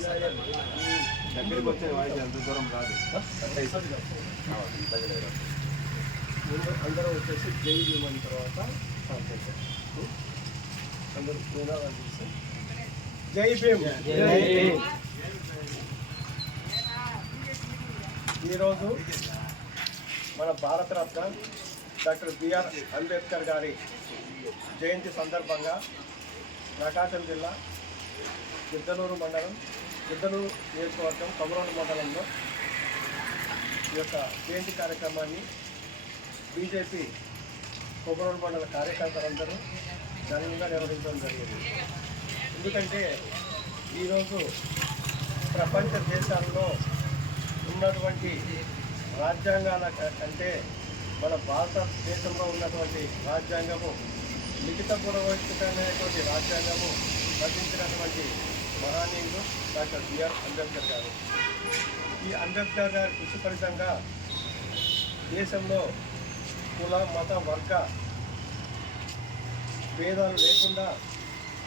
దగ్గరికి వచ్చే వాయిస్ ఎంత దూరం రాదు ముందు అందరూ వచ్చేసి జై భీమ్ తర్వాత అందరూ జై భీమ్ జై భీమ్. ఈరోజు మన భారతరత్న డాక్టర్ బిఆర్ అంబేద్కర్ గారి జయంతి సందర్భంగా ప్రకాశం జిల్లా గిద్దలూరు మండలం గిద్దలూరు నియోజకవర్గం కమరోడ్ మండలంలో ఈ యొక్క జయంతి కార్యక్రమాన్ని బీజేపీ కొమరోడు మండల కార్యకర్తలందరూ ఘనంగా నిర్వహించడం జరిగింది. ఎందుకంటే ఈరోజు ప్రపంచ దేశాల్లో ఉన్నటువంటి రాజ్యాంగాల కంటే మన భారతదేశంలో ఉన్నటువంటి రాజ్యాంగము లిఖిత పూర్వకమైనటువంటి రాజ్యాంగము రచించినటువంటి మహానీయులు డాక్టర్ బిఆర్ అంబేద్కర్ గారు. ఈ అంబేద్కర్ గారి కృషి ఫలితంగా దేశంలో కుల మత వర్గ భేదాలు లేకుండా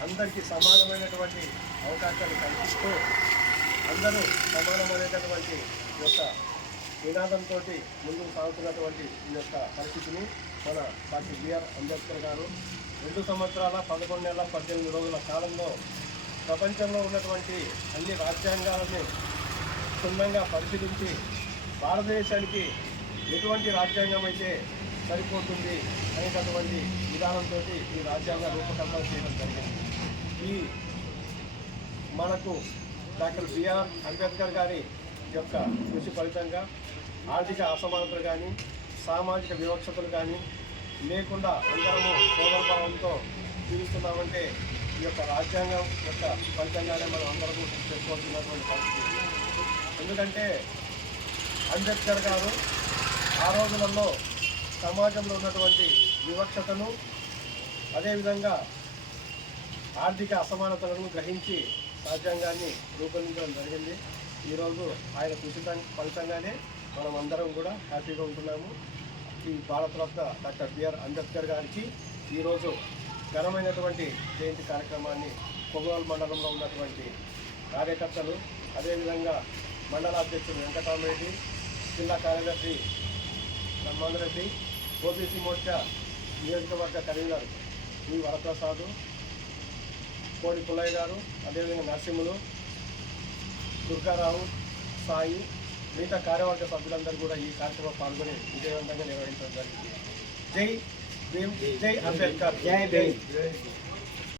అందరికీ సమానమైనటువంటి అవకాశాలు కల్పిస్తూ అందరూ సమానమైనటువంటి ఈ యొక్క నినాదంతో ముందుకు సాగుతున్నటువంటి ఈ యొక్క పరిస్థితిని మన డాక్టర్ బిఆర్ అంబేద్కర్ గారు రెండు సంవత్సరాల పదకొండు నెలల పద్దెనిమిది రోజుల కాలంలో ప్రపంచంలో ఉన్నటువంటి అన్ని రాజ్యాంగాలని క్షుణ్ణంగా పరిశీలించి భారతదేశానికి ఎటువంటి రాజ్యాంగం అయితే సరిపోతుంది అనేటటువంటి విధానంతో ఈ రాజ్యాంగ రూపకల్పన చేయడం జరిగింది. ఈ మనకు డాక్టర్ బిఆర్ అంబేద్కర్ గారి యొక్క కృషి ఫలితంగా ఆర్థిక అసమానతలు కానీ సామాజిక వివక్షతలు కానీ లేకుండా అందరము సోదరభావంతో జీవిస్తున్నామంటే ఈ యొక్క రాజ్యాంగం యొక్క ఫలితంగానే మనం అందరము చేసుకోవాల్సినటువంటి పరిస్థితి. ఎందుకంటే అంబేద్కర్ గారు ఆ రోజులలో సమాజంలో ఉన్నటువంటి వివక్షతను అదేవిధంగా ఆర్థిక అసమానతలను గ్రహించి రాజ్యాంగాన్ని రూపొందించడం జరిగింది. ఈరోజు ఆయన కృషి ఫలితంగానే మనం అందరం కూడా హ్యాపీగా ఉంటున్నాము. ఈ భారతరత్న డాక్టర్ బిఆర్ అంబేద్కర్ గారికి ఈరోజు ఘనమైనటువంటి జయంతి కార్యక్రమాన్ని కొగోల్ మండలంలో ఉన్నటువంటి కార్యకర్తలు అదేవిధంగా మండల అధ్యక్షుడు వెంకటరామరెడ్డి జిల్లా కార్యదర్శి బ్రహ్మాండ రెడ్డి ఓబీసీ మోర్చా నియోజకవర్గ కన్వీనర్ వి. వరప్రసాద్ కోడి పుల్లయ్య గారు అదేవిధంగా నరసింహులు దుర్గారావు సాయి మిగతా కార్యవర్గ సభ్యులందరూ కూడా ఈ కార్యక్రమంలో పాల్గొని విజయవంతంగా నిర్వహించడం జరిగింది. జై భీమ్ జై అంబేద్కర్ జై భీమ్